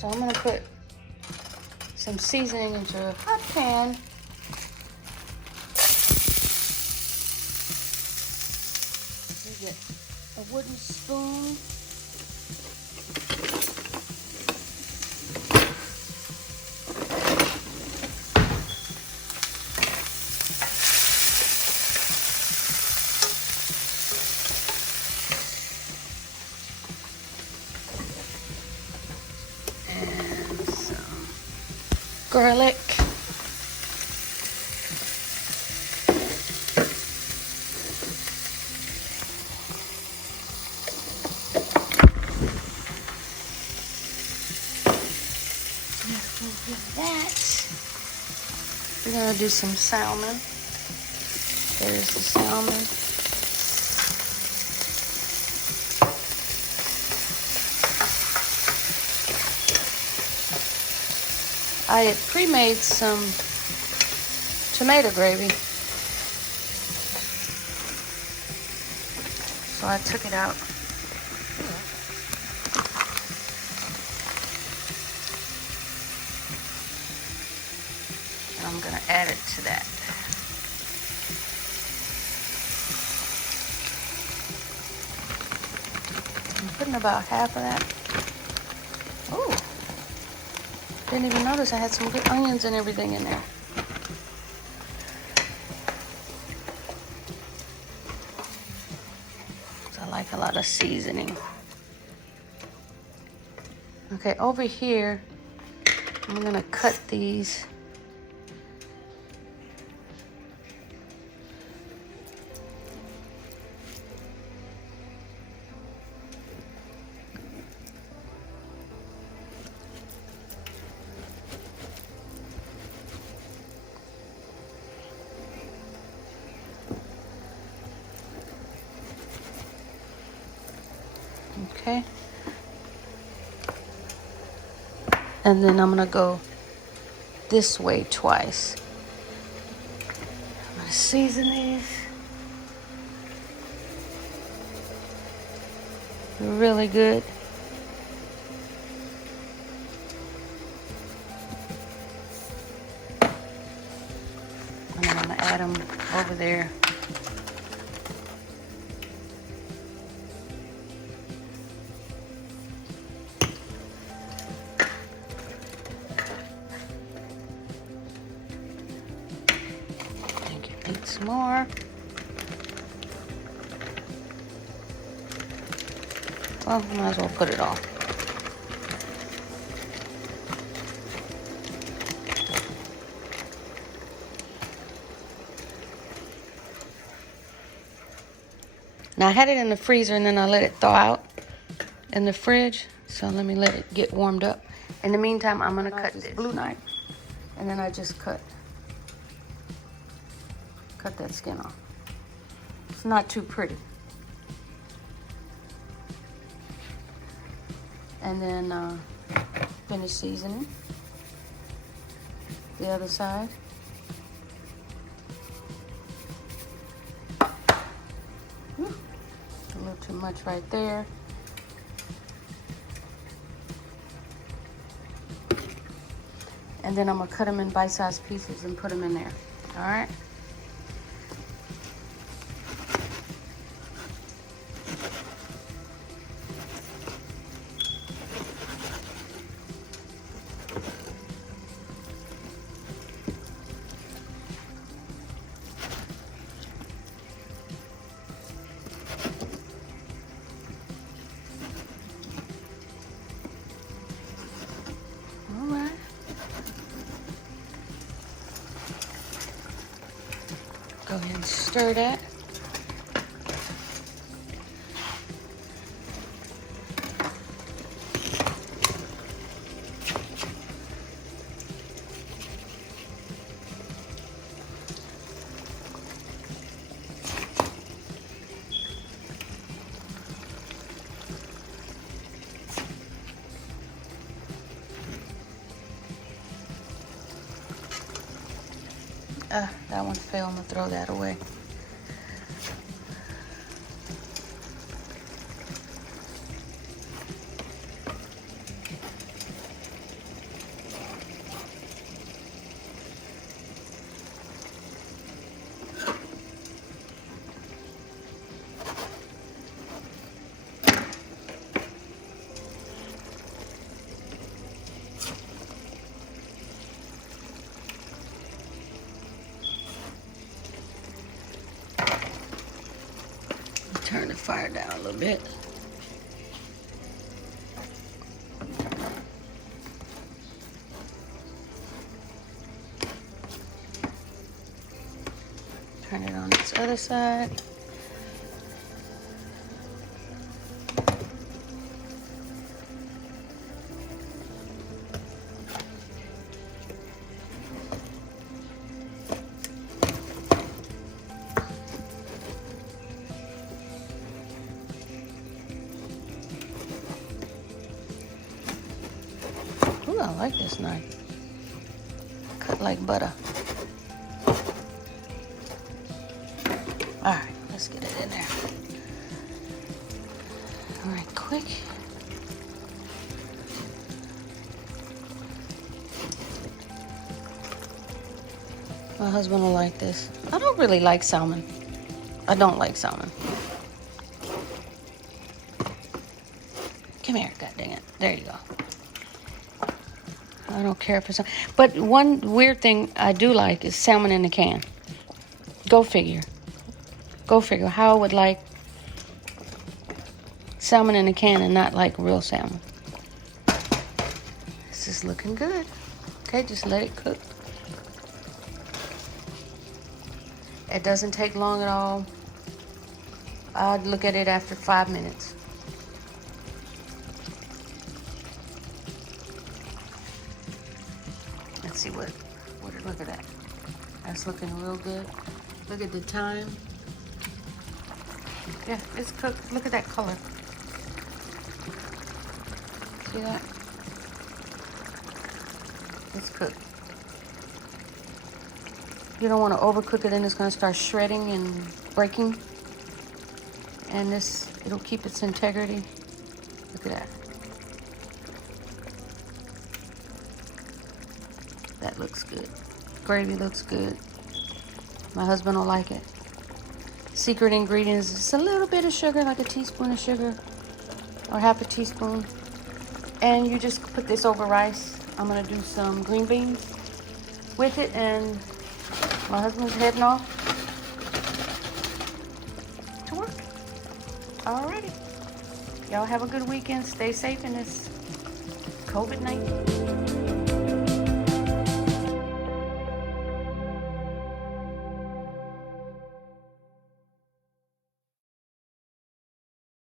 So I'm gonna put some seasoning into a hot pan. You get a wooden spoon. Garlic. With that, we're gonna do some salmon. There's the salmon. I had pre-made some tomato gravy, so I took it out. And I'm gonna add it to that. I'm putting about half of that. Oh. Didn't even notice I had some good onions and everything in there. So I like a lot of seasoning. Okay, over here, I'm gonna cut these. Okay, and then I'm gonna go this way twice. I'm gonna season these really good. And I'm gonna add them over there. Need some more. Well, might as well put it all. Now I had it in the freezer and then I let it thaw out in the fridge. So let me let it get warmed up. In the meantime, I'm gonna cut this blue knife, and then I just cut that skin off. It's not too pretty. And then finish seasoning the other side. A little too much right there. And then I'm gonna cut them in bite-sized pieces and put them in there. All right. Go ahead and stir that. That one fell. I'm gonna throw that away. fire down a little bit. Turn it on this other side. Ooh, I like this knife. Cut like butter. All right, let's get it in there. All right, quick. My husband will like this. I don't really like salmon. I don't like salmon. Come here, god dang it. There you go. I don't care for salmon. But one weird thing I do like is salmon in a can. Go figure. Go figure how I would like salmon in a can and not like real salmon. This is looking good. Okay, just let it cook. It doesn't take long at all. I'd look at it after 5 minutes. Let's see what look at that. That's looking real good. Look at the time. Yeah, it's cooked. Look at that color. See that? It's cooked. You don't want to overcook it, and it's going to start shredding and breaking. And it'll keep its integrity. Look at that. That looks good. Gravy looks good. My husband will like it. Secret ingredients is a little bit of sugar, like a teaspoon of sugar or half a teaspoon. And you just put this over rice. I'm going to do some green beans with it, and my husband's heading off to work. Alrighty. Y'all have a good weekend. Stay safe in this COVID-19.